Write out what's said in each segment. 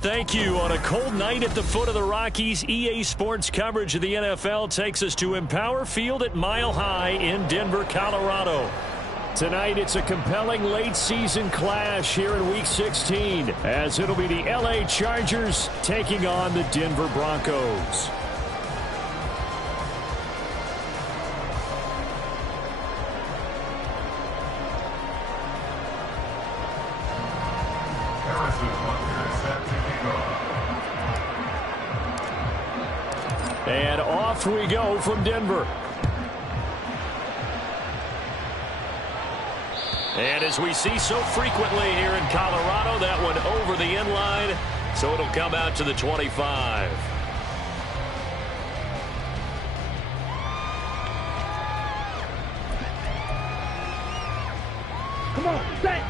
Thank you. On a cold night at the foot of the Rockies, EA Sports coverage of the NFL takes us to Empower Field at Mile High in Denver, Colorado. Tonight, it's a compelling late-season clash here in Week 16, as it'll be the LA Chargers taking on the Denver Broncos. And off we go from Denver. And as we see so frequently here in Colorado, that one over the end line, so it'll come out to the 25. Come on, set!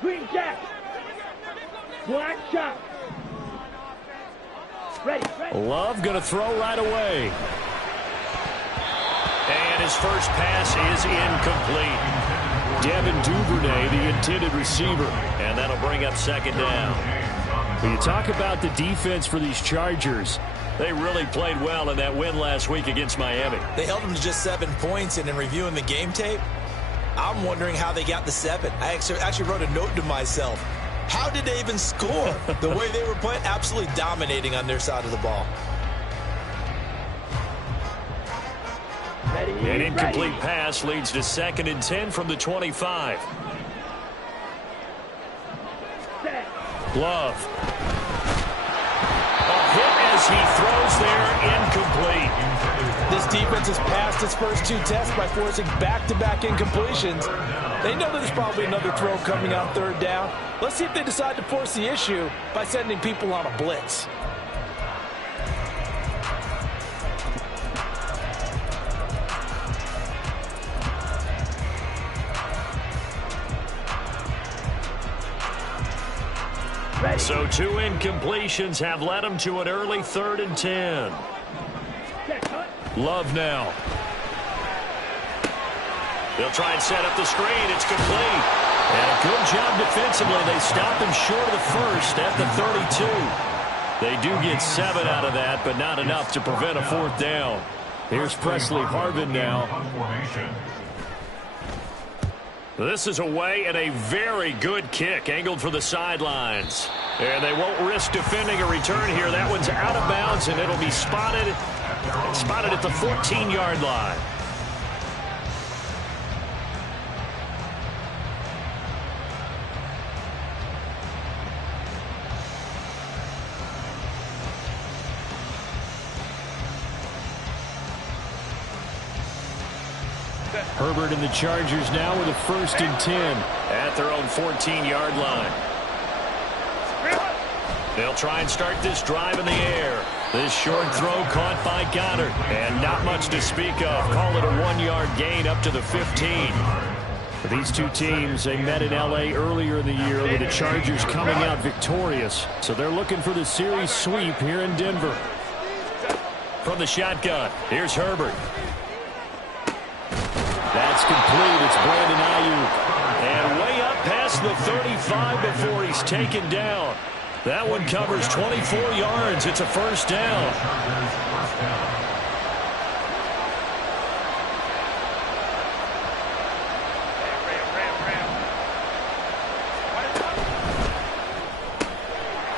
Green jack! Black shot! Ready. Love going to throw right away. And his first pass is incomplete. Devin Duvernay, the intended receiver. And that'll bring up second down. When you talk about the defense for these Chargers, they really played well in that win last week against Miami. They held them to just 7 points, and in reviewing the game tape, I'm wondering how they got the 7. I actually wrote a note to myself. How did they even score? The way they were playing, absolutely dominating on their side of the ball. An incomplete pass leads to 2nd and 10 from the 25. Love. A hit as he throws there, incomplete. This defense has passed its first 2 tests by forcing back-to-back incompletions. They know there's probably another throw coming on 3rd down. Let's see if they decide to force the issue by sending people on a blitz. So 2 incompletions have led him to an early 3rd and 10. Love now. They'll try and set up the screen. It's complete. And a good job defensively. They stop him short of the first at the 32. They do get 7 out of that, but not enough to prevent a 4th down. Here's Presley Harvin now. This is away and a very good kick angled for the sidelines. And they won't risk defending a return here. That one's out of bounds, and it'll be spotted at the 14-yard line. Herbert and the Chargers now with a 1st and 10 at their own 14-yard line. They'll try and start this drive in the air. This short throw caught by Goddard, and not much to speak of. Call it a 1-yard gain up to the 15. For these two teams, they met in L.A. earlier in the year with the Chargers coming out victorious. So they're looking for the series sweep here in Denver. From the shotgun, here's Herbert. That's complete. It's Brandon Ayuk. And way up past the 35 before he's taken down. That one covers 24 yards. It's a 1st down.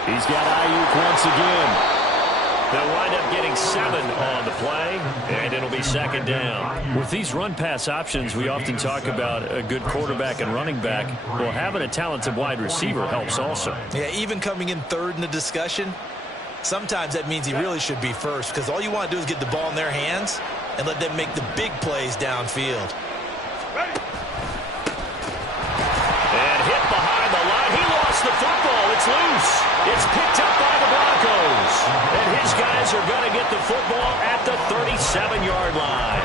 He's got Ayuk once again. They'll wind up getting 7 on the play, and it'll be 2nd down. With these run-pass options, we often talk about a good quarterback and running back. Well, having a talented wide receiver helps also. Yeah, even coming in 3rd in the discussion, sometimes that means he really should be 1st, because all you want to do is get the ball in their hands and let them make the big plays downfield. And hit behind the line. He lost the football. It's loose. It's picked up by the Broncos. And his guys are going to get the football at the 37-yard line.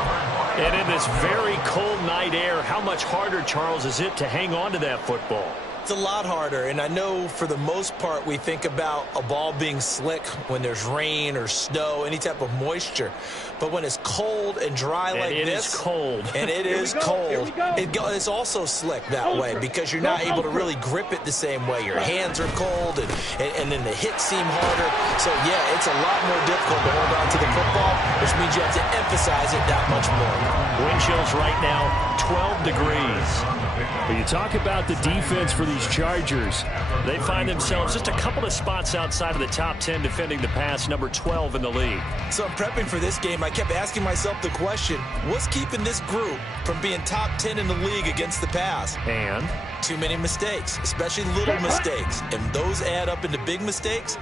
And in this very cold night air, how much harder, Charles, is it to hang on to that football? It's a lot harder, and I know for the most part we think about a ball being slick when there's rain or snow, any type of moisture. But when it's cold and dry like this, it is cold. And it is cold, it's also slick that way because you're not able to really grip it the same way. Your hands are cold, and then the hits seem harder. So, yeah, it's a lot more difficult to hold on to the football, which means you have to emphasize it that much more. Wind chills right now, 12 degrees. When you talk about the defense for these Chargers, they find themselves just a couple of spots outside of the top 10 defending the pass, number 12 in the league. So I'm prepping for this game. I kept asking myself the question, what's keeping this group from being top 10 in the league against the pass? And? Too many mistakes, especially little mistakes. And those add up into big mistakes.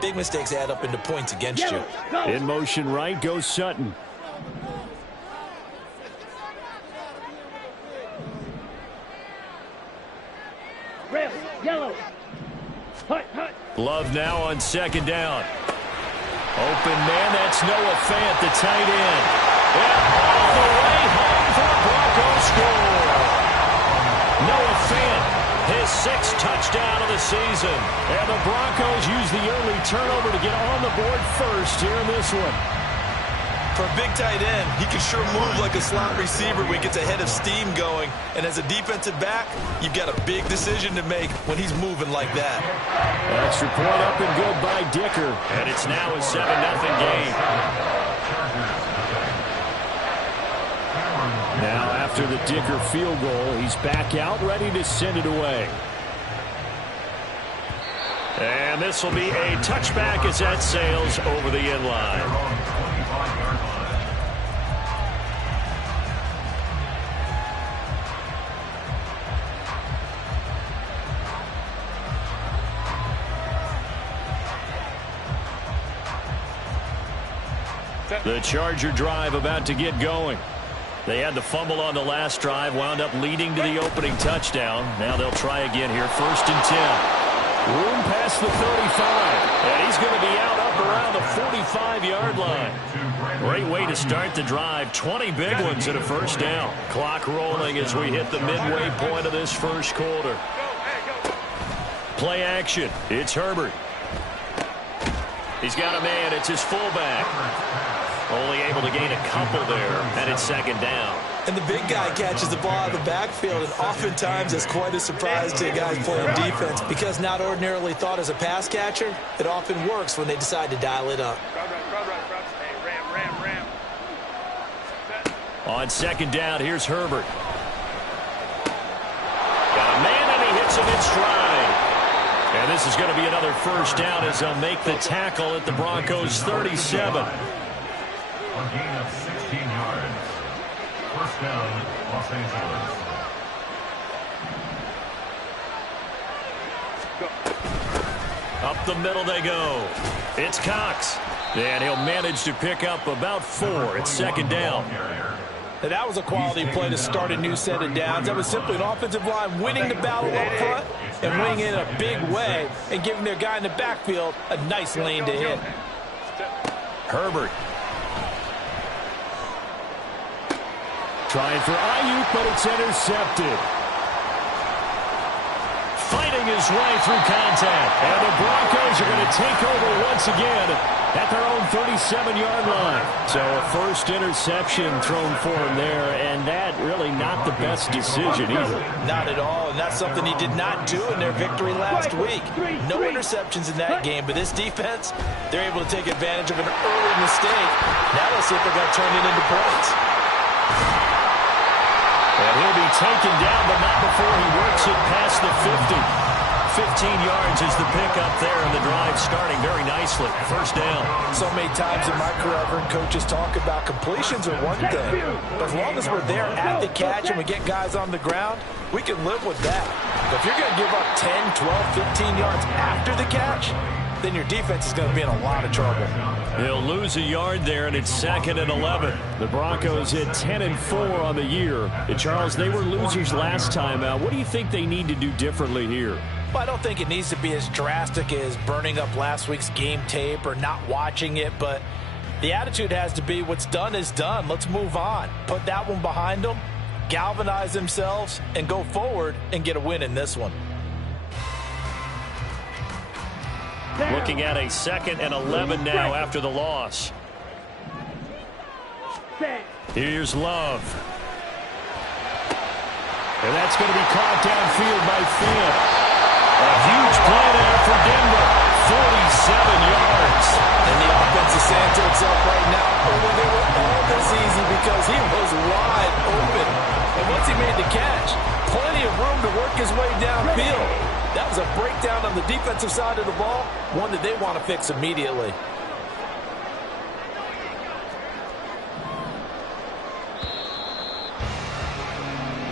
Big mistakes add up into points against you. In motion right goes Sutton. Red, yellow. Hut, hut. Love now on second down. Open man, that's Noah Fant, the tight end. And all the way home for the Broncos score. Noah Fant, his 6th touchdown of the season. And the Broncos use the early turnover to get on the board first here in this one. For a big tight end, he can sure move like a slot receiver when he gets a head of steam going. And as a defensive back, you've got a big decision to make when he's moving like that. Extra point up and good by Dicker. And it's now a 7-0 game. Now after the Dicker field goal, he's back out ready to send it away. And this will be a touchback as that sails over the end line. The Charger drive about to get going. They had the fumble on the last drive, wound up leading to the opening touchdown. Now they'll try again here, 1st and 10. Room past the 35, and he's going to be out up around the 45-yard line. Great way to start the drive. 20 big ones and a first down. Clock rolling as we hit the midway point of this first quarter. Play action. It's Herbert. He's got a man. It's his fullback. Only able to gain a couple there, and it's 2nd down. And the big guy catches the ball out of the backfield, and oftentimes it's quite a surprise to guys playing defense because not ordinarily thought as a pass catcher, it often works when they decide to dial it up. On 2nd down, here's Herbert. Got a man, and he hits him in stride. And this is going to be another first down as they'll make the tackle at the Broncos' 37. A gain of 16 yards. First down, Los Angeles. Up the middle they go. It's Cox. And he'll manage to pick up about 4 at 2nd down. And that was a quality play to start a new set of downs. That was simply an offensive line winning the battle up front and winning it in a big way and giving their guy in the backfield a nice lane to hit. Herbert. Trying for Ayuk, but it's intercepted. Fighting his way through contact. And the Broncos are going to take over once again at their own 37-yard line. So a first interception thrown for him there, and that really not the best decision either. Not at all, and that's something he did not do in their victory last week. No interceptions in that game, but this defense, they're able to take advantage of an early mistake. Now let's see if they're going to turn it into points. And he'll be taken down, but not before he works it past the 50. 15 yards is the pickup there, and the drive starting very nicely. First down. So many times in my career, I've heard coaches talk about completions are one thing. But as long as we're there at the catch and we get guys on the ground, we can live with that. But if you're going to give up 10, 12, 15 yards after the catch, then your defense is going to be in a lot of trouble. He'll lose a yard there, and it's 2nd and 11. The Broncos hit 10-4 on the year. And Charles, they were losers last time out. What do you think they need to do differently here? Well, I don't think it needs to be as drastic as burning up last week's game tape or not watching it, but the attitude has to be what's done is done. Let's move on. Put that one behind them, galvanize themselves, and go forward and get a win in this one. Looking at a 2nd and 11 now after the loss. Here's Love. And that's going to be caught downfield by Finn. A huge play there for Denver. 47 yards. And the offense is saying to itself right now, oh, they were all this easy because he was wide open. And once he made the catch, plenty of room to work his way downfield. That was a breakdown on the defensive side of the ball, one that they want to fix immediately.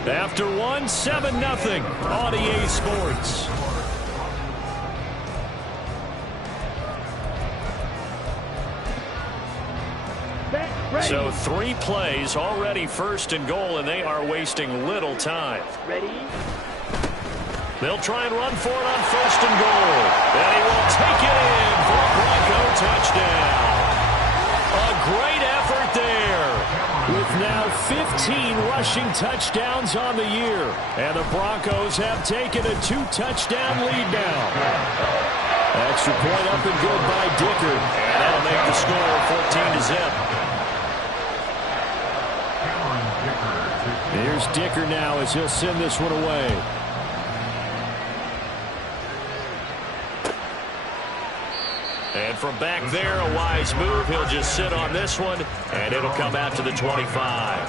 After one, 7-0 on EA Sports. So 3 plays already 1st and goal, and they are wasting little time. Ready? They'll try and run for it on 1st and goal. And he will take it in for a Bronco touchdown. A great effort there. With now 15 rushing touchdowns on the year. And the Broncos have taken a 2-touchdown lead now. Extra point up and good by Dicker. And that'll make the score 14-0. Here's Dicker now as he'll send this one away. And from back there, a wise move. He'll just sit on this one, and it'll come out to the 25.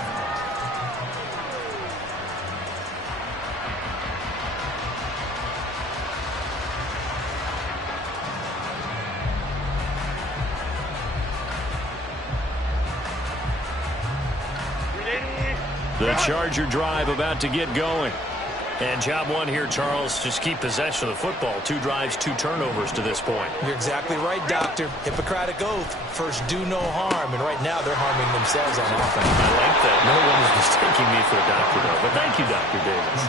The Charger drive about to get going. And job one here, Charles, just keep possession of the football. 2 drives, 2 turnovers to this point. You're exactly right, Doctor. Hippocratic oath. First, do no harm. And right now, they're harming themselves on offense. I like that. No one is mistaking me for a doctor, though. But thank you, Dr. Davis.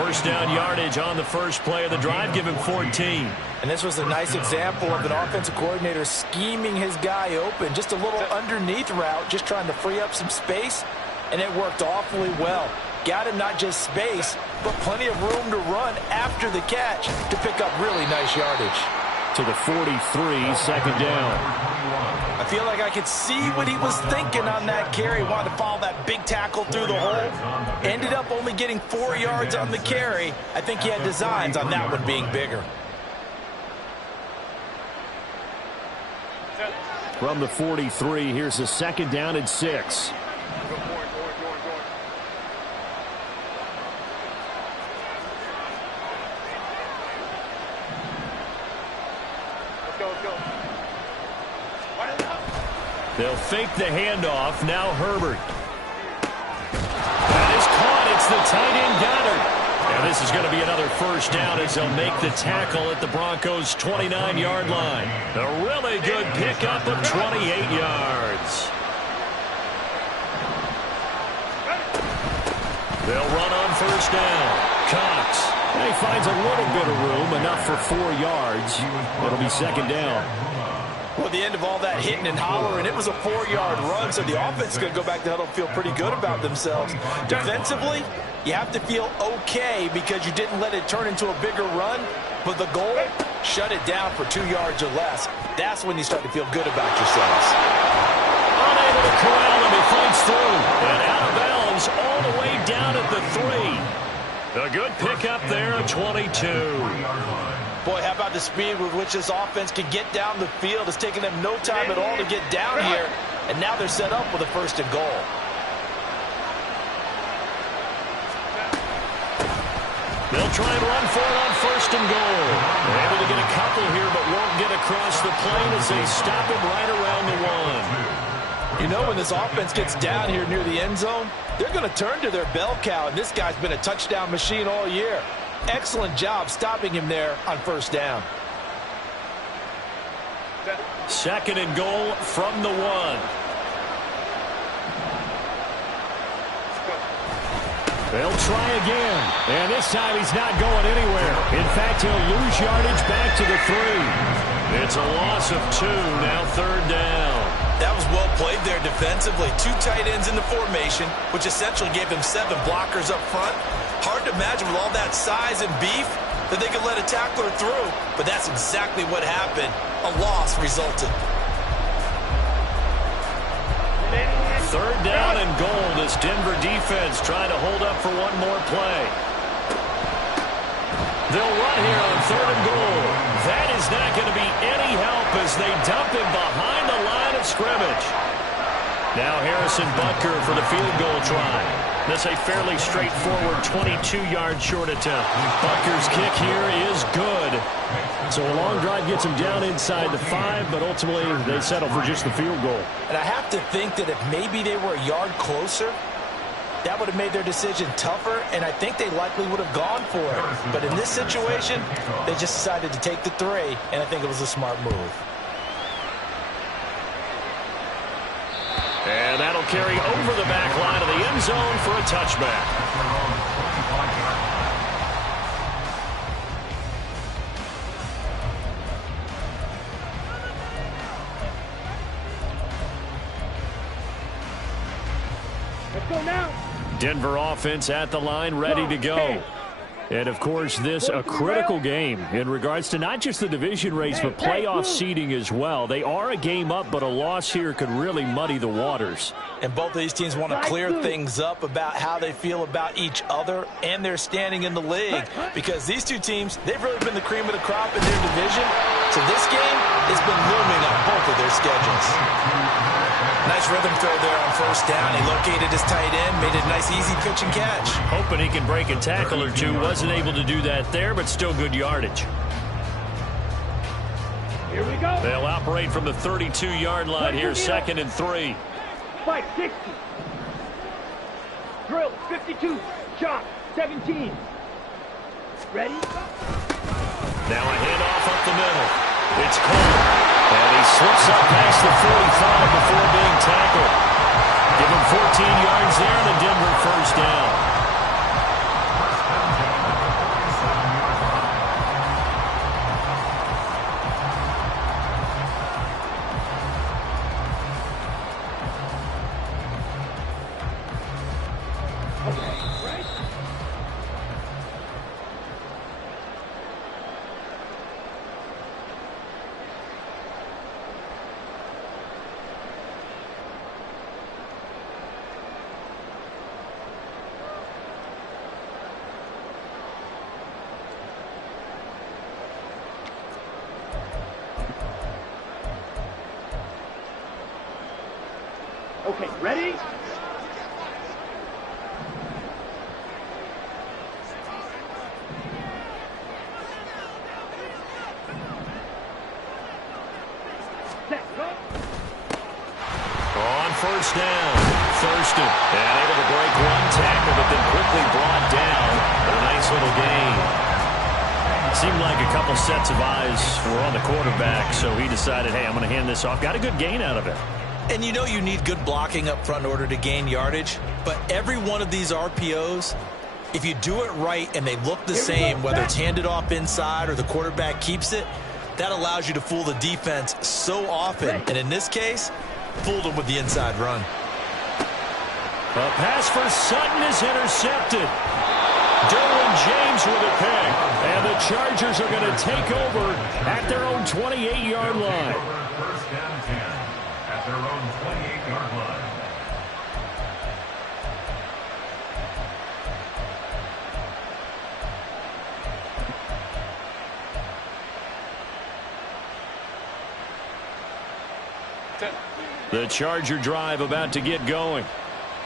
1st down yardage on the first play of the drive. Give him 14. And this was a nice example of an offensive coordinator scheming his guy open. Just a little underneath route, just trying to free up some space. And it worked awfully well. Got him not just space, but plenty of room to run after the catch to pick up really nice yardage. To the 43, 2nd down. I feel like I could see what he was thinking on that carry. Wanted to follow that big tackle through the hole. Ended up only getting 4 yards on the carry. I think he had designs on that one being bigger. From the 43, here's a 2nd down and 6. They'll fake the handoff. Now Herbert. That is caught. It's the tight end Goddard. And this is going to be another 1st down as they'll make the tackle at the Broncos' 29-yard line. A really good pickup of 28 yards. They'll run on 1st down. Cox. And he finds a little bit of room, enough for 4 yards. It'll be 2nd down. Well, at the end of all that hitting and hollering, it was a 4-yard run, so the offense is going to go back to huddle and feel pretty good about themselves. Defensively, you have to feel okay because you didn't let it turn into a bigger run, but the goal, shut it down for 2 yards or less. That's when you start to feel good about yourselves. Unable to corral him, he fights through. And out of bounds all the way down at the 3. A good pickup there at 22. Boy, how about the speed with which this offense can get down the field? It's taken them no time at all to get down here, and now they're set up with a 1st and goal. They'll try and run for it on 1st and goal. They're able to get a couple here, but won't get across the plane as they stop him right around the 1. You know, when this offense gets down here near the end zone, they're going to turn to their bell cow, and this guy's been a touchdown machine all year. Excellent job stopping him there on 1st down. 2nd and goal from the 1. They'll try again. And this time he's not going anywhere. In fact, he'll lose yardage back to the 3. It's a loss of 2, now 3rd down. That was well played there defensively. 2 tight ends in the formation, which essentially gave them 7 blockers up front. Hard to imagine with all that size and beef that they could let a tackler through, but that's exactly what happened. A loss resulted. 3rd down and goal. This Denver defense trying to hold up for one more play. They'll run here on 3rd and goal. That is not going to be any help as they dump him behind the line of scrimmage. Now Harrison Butker for the field goal try. This a fairly straightforward 22-yard short attempt. Butker's kick here is good. So a long drive gets him down inside the 5, but ultimately they settle for just the field goal. And I have to think that if maybe they were a yard closer, that would have made their decision tougher, and I think they likely would have gone for it. But in this situation, they just decided to take the 3, and I think it was a smart move. And that'll carry over the back line of the end zone for a touchback. Let's go now. Denver offense at the line, ready to go. And, of course, this a critical game in regards to not just the division race, but playoff seeding as well. They are a game up, but a loss here could really muddy the waters. And both of these teams want to clear things up about how they feel about each other and their standing in the league. Because these two teams, they've really been the cream of the crop in their division. So this game has been looming on both of their schedules. Nice rhythm throw there on 1st down. He located his tight end, made a nice easy pitch and catch. Hoping he can break a tackle or two. Wasn't able to do that there, but still good yardage. Here we go. They'll operate from the 32-yard line here, 2nd and 3. Spike 60. Drill 52. Shot 17. Ready? Now a handoff up the middle. It's Cole. And he slips up past the 45 before being tackled. Give him 14 yards there and a Denver 1st down. Okay, ready? Set, go. On 1st down, Thurston. And able to break one tackle, but then quickly brought down. A nice little gain. Seemed like a couple sets of eyes were on the quarterback, so he decided, hey, I'm going to hand this off. Got a good gain out of it. And you know you need good blocking up front in order to gain yardage. But every one of these RPOs, if you do it right and they look the same, whether it's handed off inside or the quarterback keeps it, that allows you to fool the defense so often. And in this case, fooled them with the inside run. A pass for Sutton is intercepted. Derwin James with a pick. And the Chargers are going to take over at their own 28-yard line. 1st down 10 at their own 28-yard line. The Charger drive about to get going.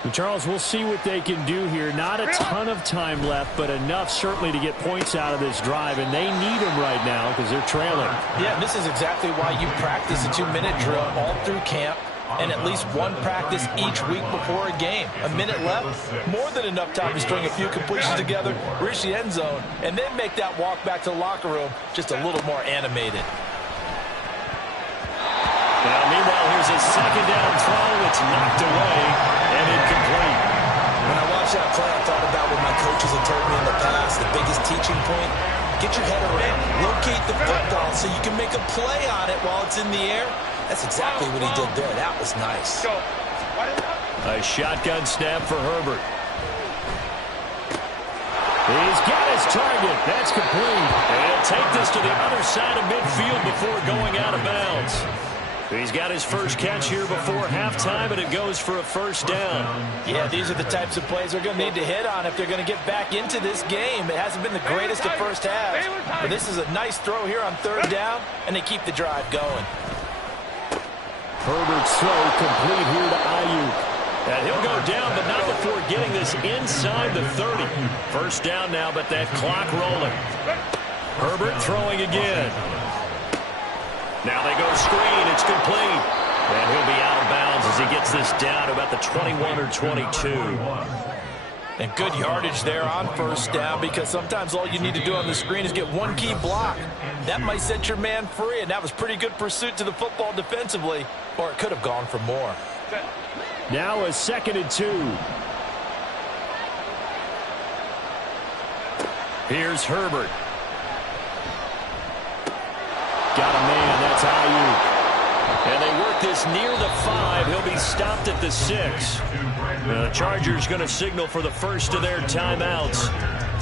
And Charles, we'll see what they can do here. Not a ton of time left, but enough certainly to get points out of this drive, and they need them right now because they're trailing. Yeah, and this is exactly why you practice a 2-minute drill all through camp and at least one practice each week before a game. A minute left, more than enough time to string a few completions together, reach the end zone, and then make that walk back to the locker room just a little more animated. Now, meanwhile, here's a 2nd down throw. It's knocked away and incomplete. When I watched that play, I thought about what my coaches had told me in the past. The biggest teaching point, get your head around, locate the football so you can make a play on it while it's in the air. That's exactly what he did there. That was nice. A shotgun snap for Herbert. He's got his target. That's complete. And he'll take this to the other side of midfield before going out of bounds. He's got his first catch here before halftime, and it goes for a first down. Yeah, these are the types of plays they're going to need to hit on if they're going to get back into this game. It hasn't been the greatest of first halves, but this is a nice throw here on third down, and they keep the drive going. Herbert's throw complete here to Ayuk. And he'll go down, but not before getting this inside the 30. First down now, but that clock rolling. Herbert throwing again. Now they go screen. It's complete. And he'll be out of bounds as he gets this down to about the 21 or 22. And good yardage there on first down, because sometimes all you need to do on the screen is get one key block. That might set your man free, and that was pretty good pursuit to the football defensively, or it could have gone for more. Now a 2nd and 2. Here's Herbert. Got a man. That's Ayuk. And they work this near the 5. He'll be stopped at the 6. The Chargers going to signal for the first of their timeouts,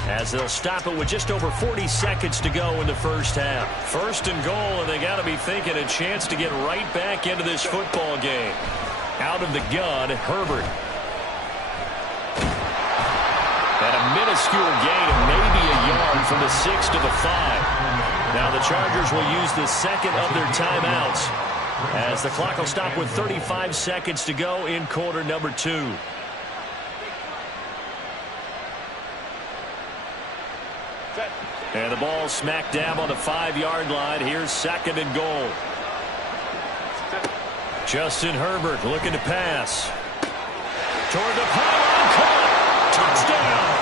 as they'll stop it with just over 40 seconds to go in the first half. First and goal, and they got to be thinking a chance to get right back into this football game. Out of the gun, Herbert. And a minuscule gain of maybe a yard from the 6 to the 5. Now the Chargers will use the second of their timeouts, as the clock will stop with 35 seconds to go in quarter number 2. And the ball smack dab on the 5-yard line. Here's 2nd and goal. Justin Herbert looking to pass. Toward the pylon, caught. Touchdown.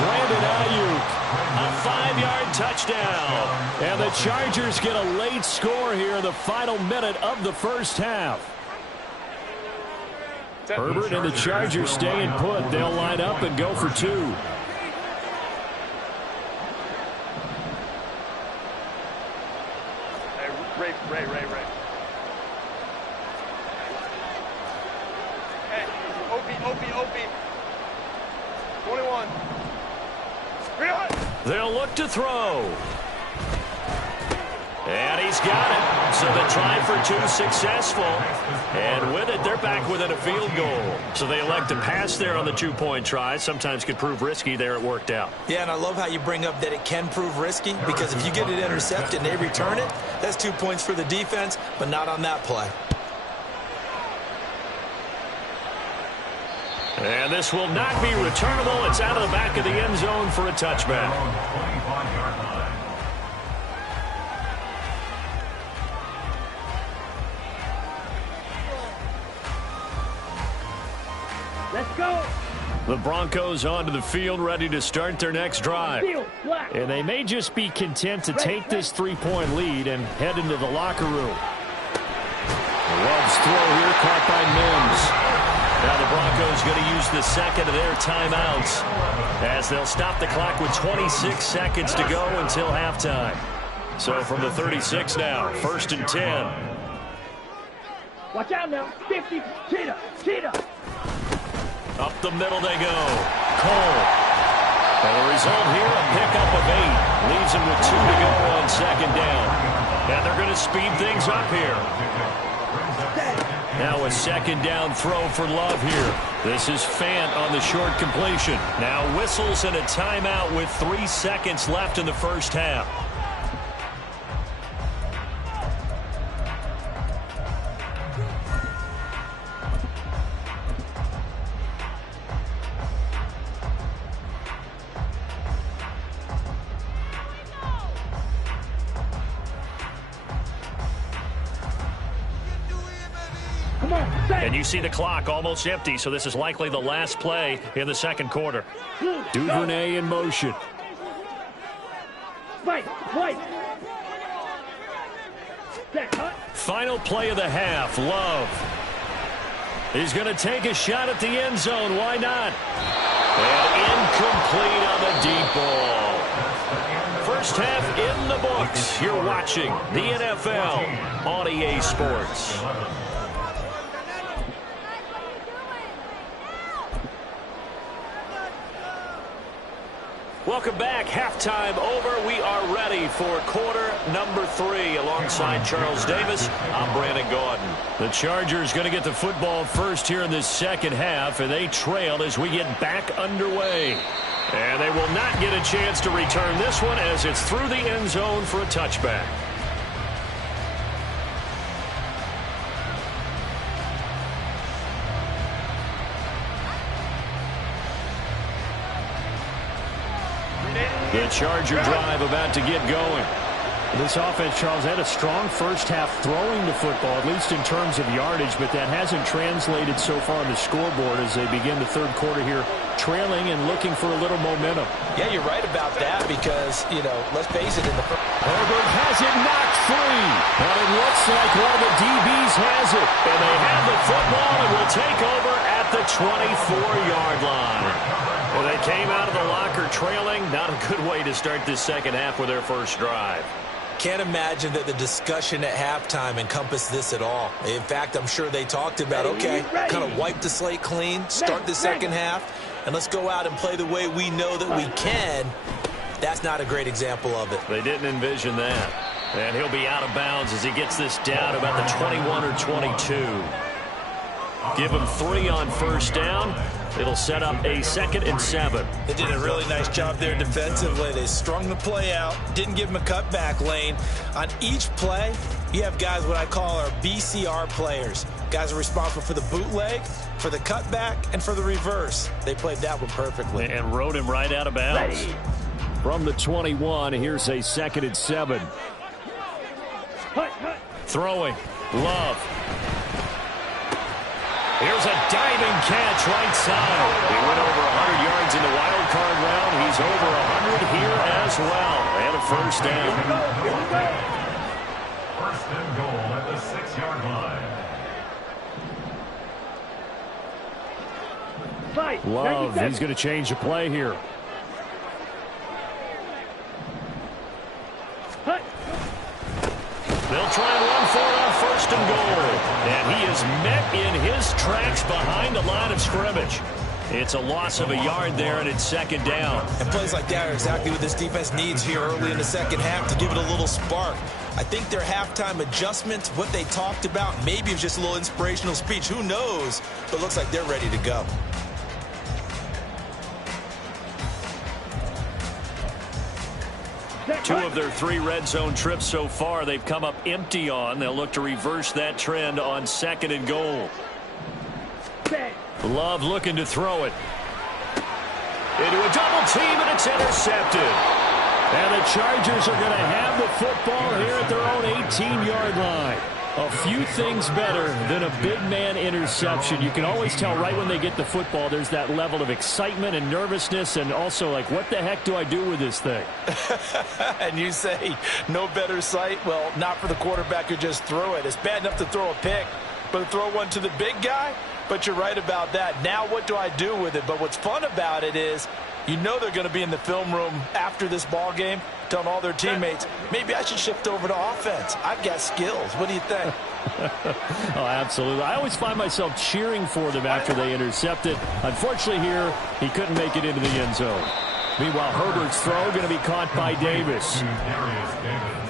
Brandon Ayuk, a 5-yard touchdown. And the Chargers get a late score here in the final minute of the first half. Herbert and the Chargers staying put. They'll line up and go for 2. Ray. Hey, Opie. 21. They'll look to throw. And he's got it. So the try for 2 successful. And with it, they're back within a field goal. So they elect to pass there on the 2-point try. Sometimes could prove risky. There it worked out. Yeah, and I love how you bring up that it can prove risky, because if you get it intercepted and they return it, that's 2 points for the defense, but not on that play. And this will not be returnable. It's out of the back of the end zone for a touchback. Let's go. The Broncos onto the field, ready to start their next drive. And they may just be content to take this 3-point lead and head into the locker room. Love's throw here, caught by Mims. Now the Broncos going to use the second of their timeouts, as they'll stop the clock with 26 seconds to go until halftime. So from the 36 now, 1st and 10. Watch out now. 50. Cheetah. Up the middle they go. Cole. And the result here, a pickup of 8. Leaves him with 2 to go on 2nd down. And they're going to speed things up here. Now a 2nd down throw for Love here. This is Fant on the short completion. Now whistles and a timeout with 3 seconds left in the first half. And you see the clock almost empty, so this is likely the last play in the second quarter. Duvernay in motion. White. Final play of the half, Love. He's going to take a shot at the end zone. Why not? And incomplete on the deep ball. First half in the books. You're watching the NFL on EA Sports. Welcome back. Halftime over. We are ready for quarter number 3. Alongside Charles Davis, I'm Brandon Gaudin. The Chargers going to get the football first here in this second half, and they trail as we get back underway. And they will not get a chance to return this one as it's through the end zone for a touchback. The Charger drive about to get going. This offense, Charles, had a strong first half throwing the football, at least in terms of yardage, but that hasn't translated so far on the scoreboard as they begin the third quarter here, trailing and looking for a little momentum. Yeah, you're right about that because, let's face it, in the first. Herbert has it knocked free, but it looks like one of the DBs has it, and they have the football and will take over at the 24-yard line. Well, they came out of the locker trailing. Not a good way to start this second half with their first drive. Can't imagine that the discussion at halftime encompassed this at all. In fact, I'm sure they talked about, okay, kind of wipe the slate clean, start the second half, and let's go out and play the way we know that we can. That's not a great example of it. They didn't envision that. And he'll be out of bounds as he gets this down about the 21 or 22. Give him 3 on first down. It'll set up a 2nd and 7. They did a really nice job there defensively. They strung the play out, didn't give him a cutback lane. On each play, you have guys what I call our BCR players. Guys are responsible for the bootleg, for the cutback, and for the reverse. They played that one perfectly. And rode him right out of bounds. From the 21, here's a 2nd and 7. Throwing. Love. Here's a diving catch right side. He went over 100 yards in the wild card round. He's over 100 here as well. And a first down. First and goal at the 6-yard line. Love, he's going to change the play here. They'll try and run for it on first and goal. And he is met in his tracks behind the line of scrimmage. It's a loss of a yard there, and it's 2nd down. And plays like that are exactly what this defense needs here early in the second half to give it a little spark. I think their halftime adjustments, what they talked about, maybe it was just a little inspirational speech. Who knows? But it looks like they're ready to go. Two of their 3 red zone trips so far, they've come up empty on. They'll look to reverse that trend on 2nd and goal. Love looking to throw it. Into a double team, and it's intercepted. And the Chargers are going to have the football here at their own 18-yard line. A few things better than a big man interception. You can always tell right when they get the football, there's that level of excitement and nervousness, and also like, what the heck do I do with this thing? And you say, no better sight? Well, not for the quarterback who just threw it. It's bad enough to throw a pick, but to throw one to the big guy? But you're right about that. Now what do I do with it? But what's fun about it is, you know they're going to be in the film room after this ball game telling all their teammates, maybe I should shift over to offense. I've got skills. What do you think? Oh, absolutely. I always find myself cheering for them after they intercept it. Unfortunately here, he couldn't make it into the end zone. Meanwhile, Herbert's throw going to be caught by Davis.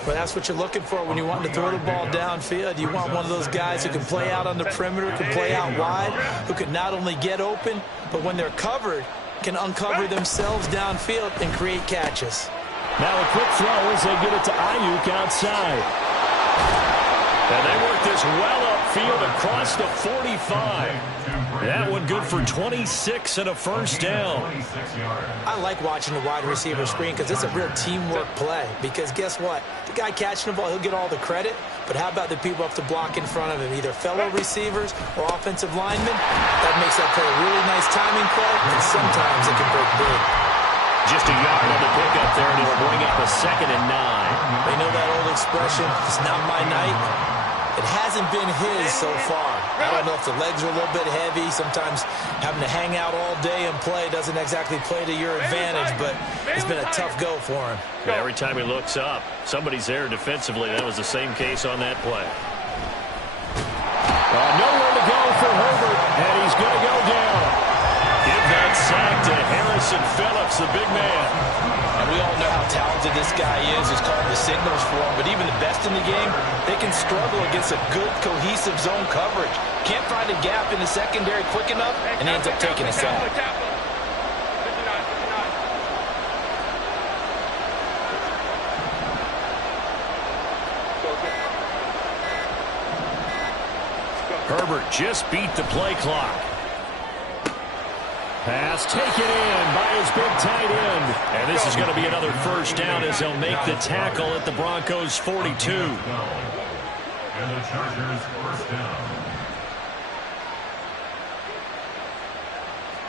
But that's what you're looking for when you want to throw the ball downfield. You want one of those guys who can play out on the perimeter, can play out wide, who can not only get open, but when they're covered, can uncover themselves downfield and create catches. Now a quick throw as they get it to Ayuk outside. And they work this well upfield across the 45. That one good for 26 and a first down. I like watching the wide receiver screen because it's a real teamwork play. Because guess what? The guy catching the ball, he'll get all the credit. But how about the people up to block in front of him, either fellow receivers or offensive linemen? That makes that play a really nice timing play, and sometimes it can break big. Just a yard on the pickup there, and it'll bring up a 2nd and 9. They know that old expression, it's not my night. It hasn't been his so far. I don't know if the legs are a little bit heavy. Sometimes having to hang out all day and play doesn't exactly play to your advantage, but it's been a tough go for him. Every time he looks up, somebody's there defensively. That was the same case on that play. Nowhere to go for Herbert, and he's going to go down. Give that sack to Harrison Phillips, the big man. And we all know how talented this guy is. He's calling the signals for him. But even the best in the game, they can struggle against a good, cohesive zone coverage. Can't find a gap in the secondary quick enough, and he ends up taking a sack. Herbert just beat the play clock. Pass taken in by his big tight end. And this is going to be another first down as they'll make the tackle at the Broncos' 42. And the Chargers first down.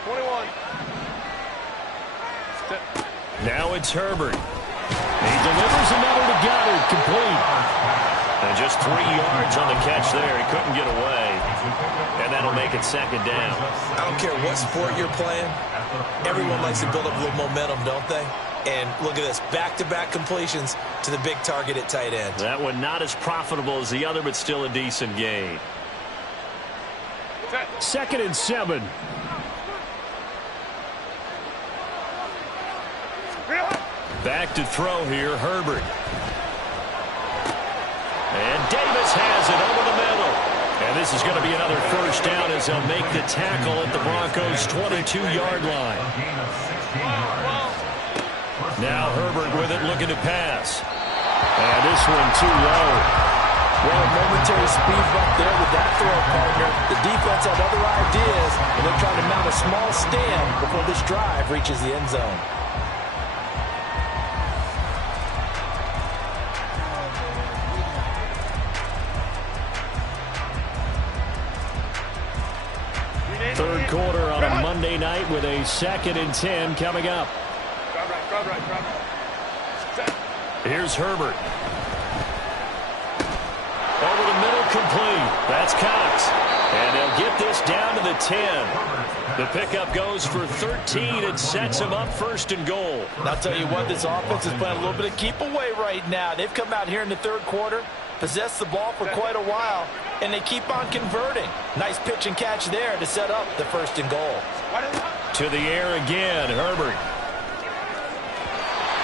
21. Now it's Herbert. He delivers another to Goddard, complete. And just 3 yards on the catch there. He couldn't get away. And that'll make it second down. I don't care what sport you're playing. Everyone likes to build up a little momentum, don't they? And look at this, back-to-back completions to the big target at tight end. That one not as profitable as the other, but still a decent gain. 2nd and 7. Back to throw here, Herbert. And Davis has it over the middle. And this is going to be another first down as they'll make the tackle at the Broncos' 22-yard line. Now Herbert with it, looking to pass. And this one too low. Well, momentary speed bump there with that throw, partner. The defense had other ideas, and they're trying to mount a small stand before this drive reaches the end zone. Third quarter on a Monday night with a 2nd and 10 coming up. Drop right. Here's Herbert. Over the middle, complete. That's Cox. And they'll get this down to the 10. The pickup goes for 13 and sets him up 1st and goal. And I'll tell you what, this offense is playing a little bit of keep away right now. They've come out here in the third quarter, possessed the ball for quite a while, and they keep on converting. Nice pitch and catch there to set up the 1st and goal. To the air again, Herbert.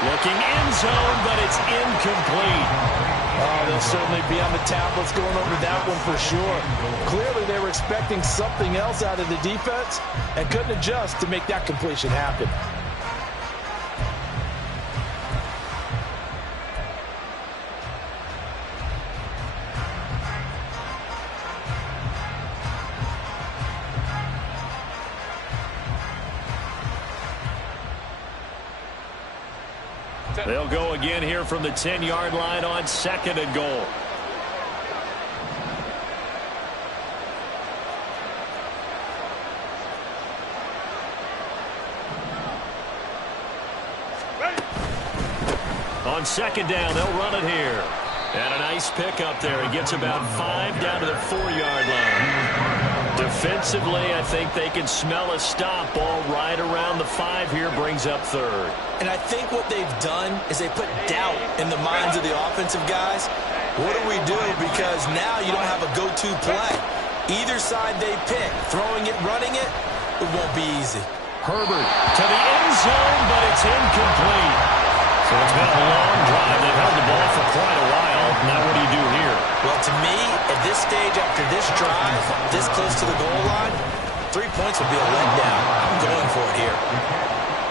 Looking end zone, but it's incomplete. Oh, they'll certainly be on the tablets going over that one for sure. Clearly, they were expecting something else out of the defense and couldn't adjust to make that completion happen. They'll go again here from the 10-yard line on 2nd and goal. On 2nd down, they'll run it here. And a nice pickup there. He gets about 5 down to the 4-yard line. Defensively, I think they can smell a stop. Ball right around the 5 here, brings up 3rd. And I think what they've done is they put doubt in the minds of the offensive guys. What do we do? Because now you don't have a go-to play. Either side they pick, throwing it, running it, it won't be easy. Herbert to the end zone, but it's incomplete. So it's been a long drive. They've held the ball for quite a while. Now what do you do here? Well, to me, at this stage after this drive, this close to the goal line, 3 points would be a letdown. I'm going for it here.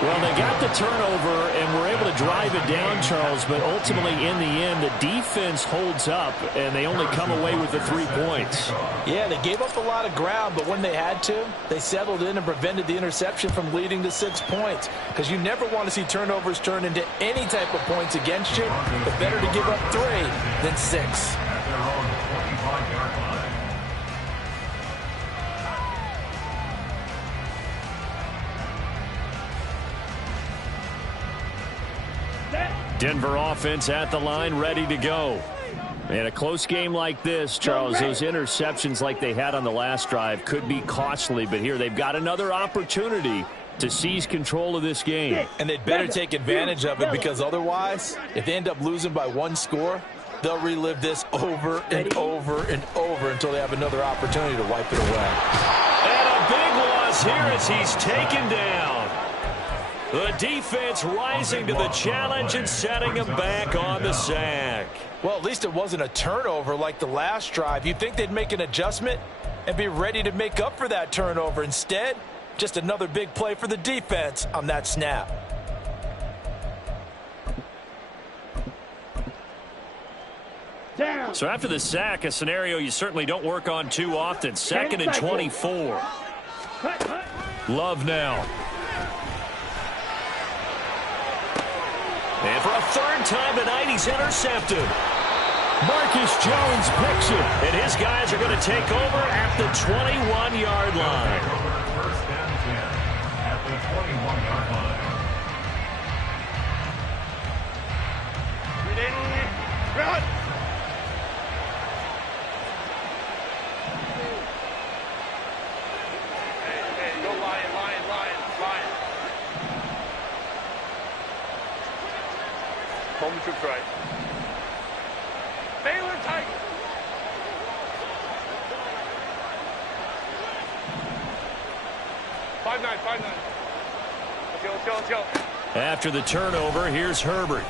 Well, they got the turnover and were able to drive it down, Charles, but ultimately in the end, the defense holds up, and they only come away with the 3 points. Yeah, they gave up a lot of ground, but when they had to, they settled in and prevented the interception from leading to 6 points, because you never want to see turnovers turn into any type of points against you, but better to give up 3 than 6. At their own 25-yard line. Denver offense at the line, ready to go. In a close game like this, Charles, those interceptions like they had on the last drive could be costly, but here they've got another opportunity to seize control of this game. And they'd better take advantage of it, because otherwise, if they end up losing by one score, they'll relive this over and over and over until they have another opportunity to wipe it away. And a big loss here as he's taken down. The defense rising to the challenge and setting him back on the sack. Well, at least it wasn't a turnover like the last drive. You'd think they'd make an adjustment and be ready to make up for that turnover. Instead, just another big play for the defense on that snap. So after the sack, a scenario you certainly don't work on too often. 2nd and 24. Love now. And for a third time tonight, he's intercepted. Marcus Jones picks it. And his guys are going to take over at the 21-yard line. First and 10 at the 21-yard line. Run! Hey, go Lion. Home troops right. Baylor Tiger. Five nine. Let's go. After the turnover, here's Herbert.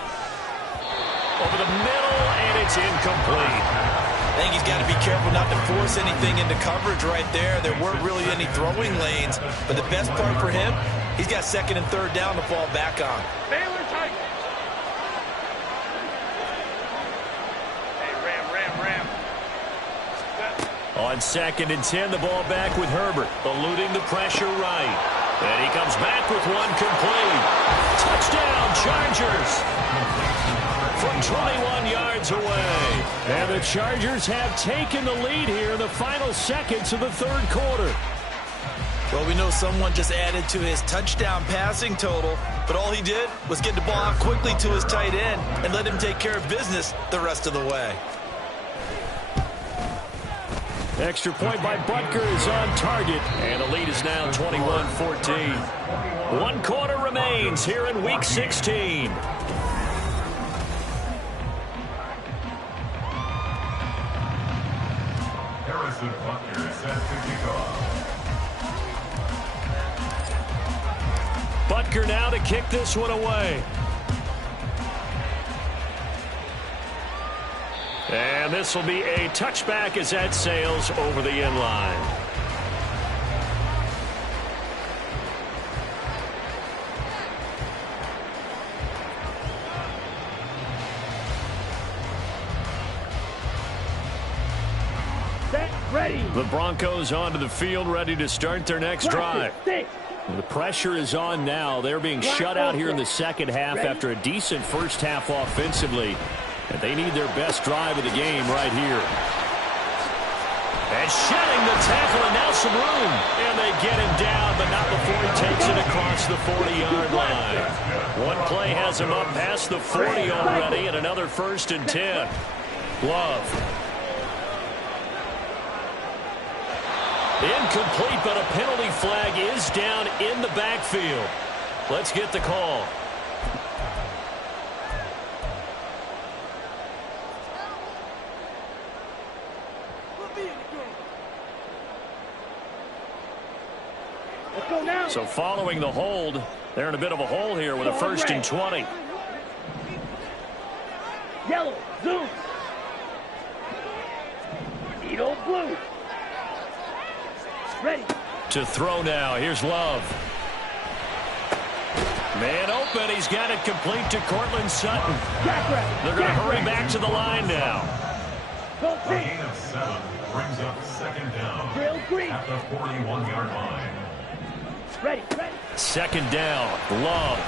Over the middle, and it's incomplete. I think he's got to be careful not to force anything into coverage right there. There weren't really any throwing lanes, but the best part for him, he's got 2nd and 3rd down to fall back on. Baylor Tiger. Hey, Ram. On 2nd and 10, the ball back with Herbert, eluding the pressure right. And he comes back with one complete. Touchdown, Chargers! From 21 yards away. And the Chargers have taken the lead here in the final seconds of the 3rd quarter. Well, we know someone just added to his touchdown passing total, but all he did was get the ball out quickly to his tight end and let him take care of business the rest of the way. Extra point by Butker is on target, and the lead is now 21-14. 1 quarter remains here in Week 16. Harrison Butker is set to kick off. Butker now to kick this one away. And this will be a touchback as that sails over the end line. Ready. The Broncos onto the field, ready to start their next drive. The pressure is on now. They're being shut out here in the second half after a decent first half offensively. And they need their best drive of the game right here. And shedding the tackle, and now some room. And they get him down, but not before he takes it across the 40-yard line. One play has him up past the 40 already, and another 1st and 10. Love. Incomplete, but a penalty flag is down in the backfield. Let's get the call. So following the hold, they're in a bit of a hole here with a 1st and 20. Yellow, zoom. Edo blue. Ready. To throw now. Here's Love. Man open. He's got it complete to Cortland Sutton. They're going to hurry back to the line now. A gain of 7 brings up 2nd down at the 41-yard line. Ready. 2nd down. Love.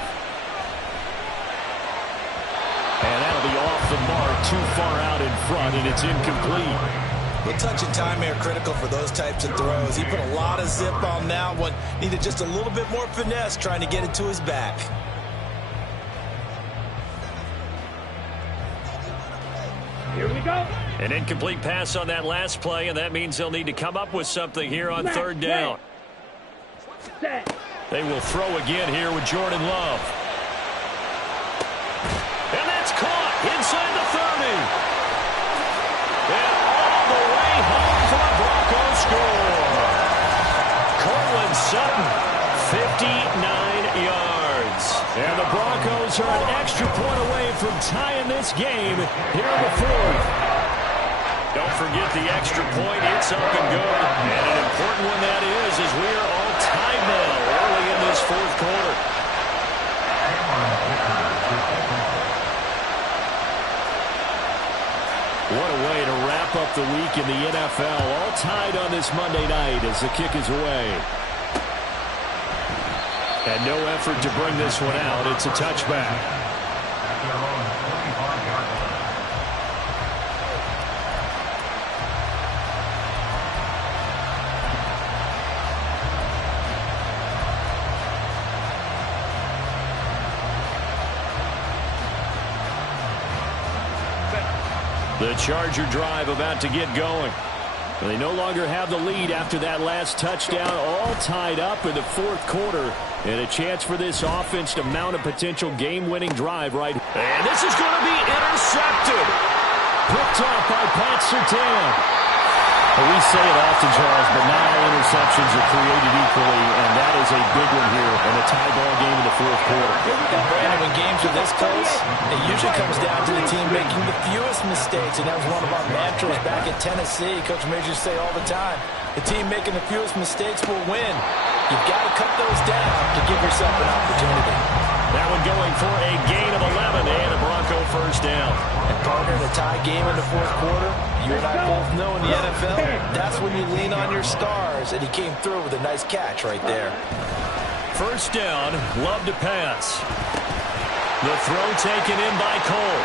And that'll be off the mark, too far out in front, and it's incomplete. The touch and time are critical for those types of throws. He put a lot of zip on that one. Needed just a little bit more finesse trying to get it to his back. Here we go. An incomplete pass on that last play, and that means they'll need to come up with something here on third down. They will throw again here with Jordan Love. And that's caught inside the 30. And all the way home for the Broncos score. Cortland Sutton, 59 yards. And the Broncos are an extra point away from tying this game here in the fourth. Don't forget the extra point. It's up and good. And an important one that is, as we are all tied now early in this fourth quarter. What a way to wrap up the week in the NFL. All tied on this Monday night as the kick is away. And no effort to bring this one out. It's a touchback. The Charger drive about to get going. They no longer have the lead after that last touchdown. All tied up in the fourth quarter. And a chance for this offense to mount a potential game-winning drive right. And this is going to be intercepted. Picked off by Pat Surtain. Well, we say it often, Charles, but not all interceptions are created equally, and that is a big one here in a tie ball game in the fourth quarter. And Brandon, when games are this close, it usually comes down to the team making the fewest mistakes, and that was one of our mantras back at Tennessee. Coach Majors say all the time, the team making the fewest mistakes will win. You've got to cut those down to give yourself an opportunity. That one going for a gain of 11 and a Bronco first down. And partner, in a tie game in the fourth quarter, you and I both know in the NFL, that's when you lean on your stars, and he came through with a nice catch right there. First down, Love to pass. The throw taken in by Cole.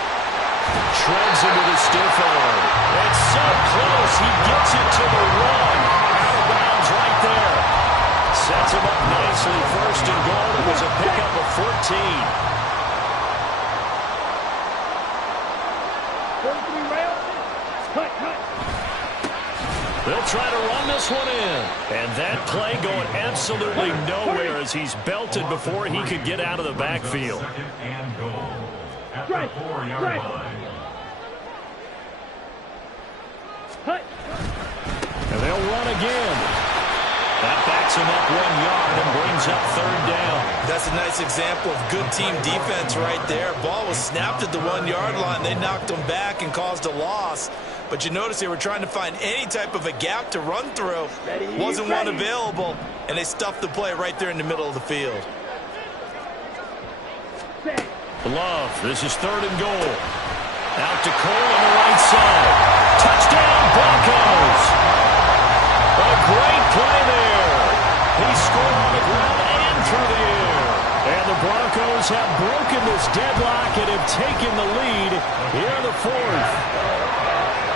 Treads into the stiff arm. It's so close, he gets it to the one. Out of bounds right there. Sets him up nicely, first and goal. It was a pickup of 14. They'll try to run this one in. And that play going absolutely nowhere as he's belted before he could get out of the backfield. Second and goal at the 4-yard line. And they'll run again. That backs him up 1 yard and brings up third down. That's a nice example of good team defense right there. Ball was snapped at the 1 yard line. They knocked him back and caused a loss. But you notice they were trying to find any type of a gap to run through. Wasn't one available, and they stuffed the play right there in the middle of the field. Love, this is third and goal. Out to Cole on the right side. Touchdown, Broncos. A great play there. He scored on the ground and through the air. And the Broncos have broken this deadlock and have taken the lead here in the fourth.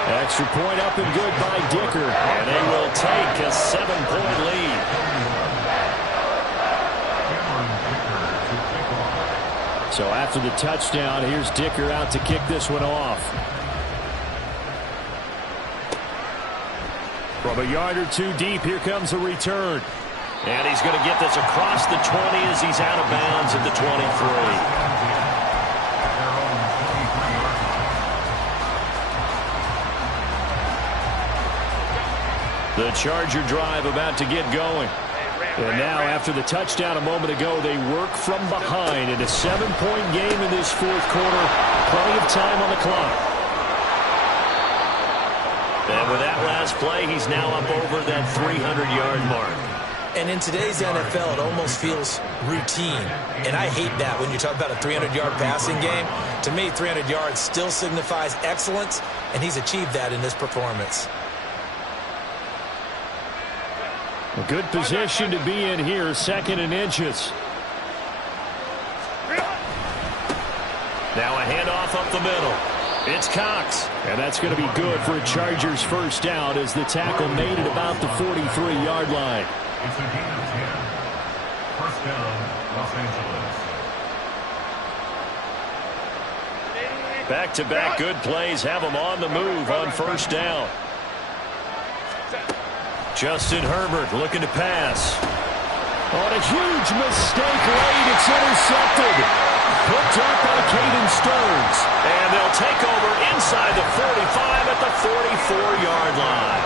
Extra point up and good by Dicker. And they will take a 7-point lead. So after the touchdown, here's Dicker out to kick this one off. From a yard or two deep, here comes the return. And he's going to get this across the 20 as he's out of bounds at the 23. The Charger drive about to get going. And now, after the touchdown a moment ago, they work from behind in a 7-point game in this fourth quarter. Plenty of time on the clock. And with that last play, he's now up over that 300-yard mark. And in today's NFL, it almost feels routine. And I hate that when you talk about a 300-yard passing game. To me, 300 yards still signifies excellence, and he's achieved that in this performance. A good position to be in here, second and inches. Now a handoff up the middle. It's Cox. And that's going to be good for a Chargers first down as the tackle made it about the 43-yard line. It's a gain of 10. First down, Los Angeles. Back-to-back good plays have them on the move on first down. Justin Herbert looking to pass. On a huge mistake late, it's intercepted. Picked up by Caden Stearns. And they'll take over inside the 45 at the 44-yard line.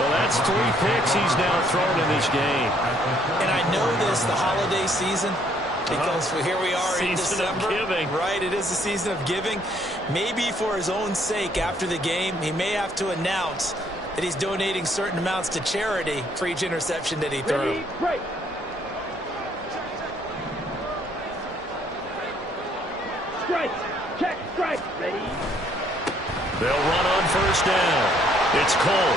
Well, that's 3 picks he's now thrown in this game. And I know this, the holiday season, because here we are in December. Season of giving. Right, it is the season of giving. Maybe for his own sake after the game, he may have to announce that he's donating certain amounts to charity for each interception that he threw. Ready, break. Strike. Check. Strike. Ready. They'll run on first down. It's Cole.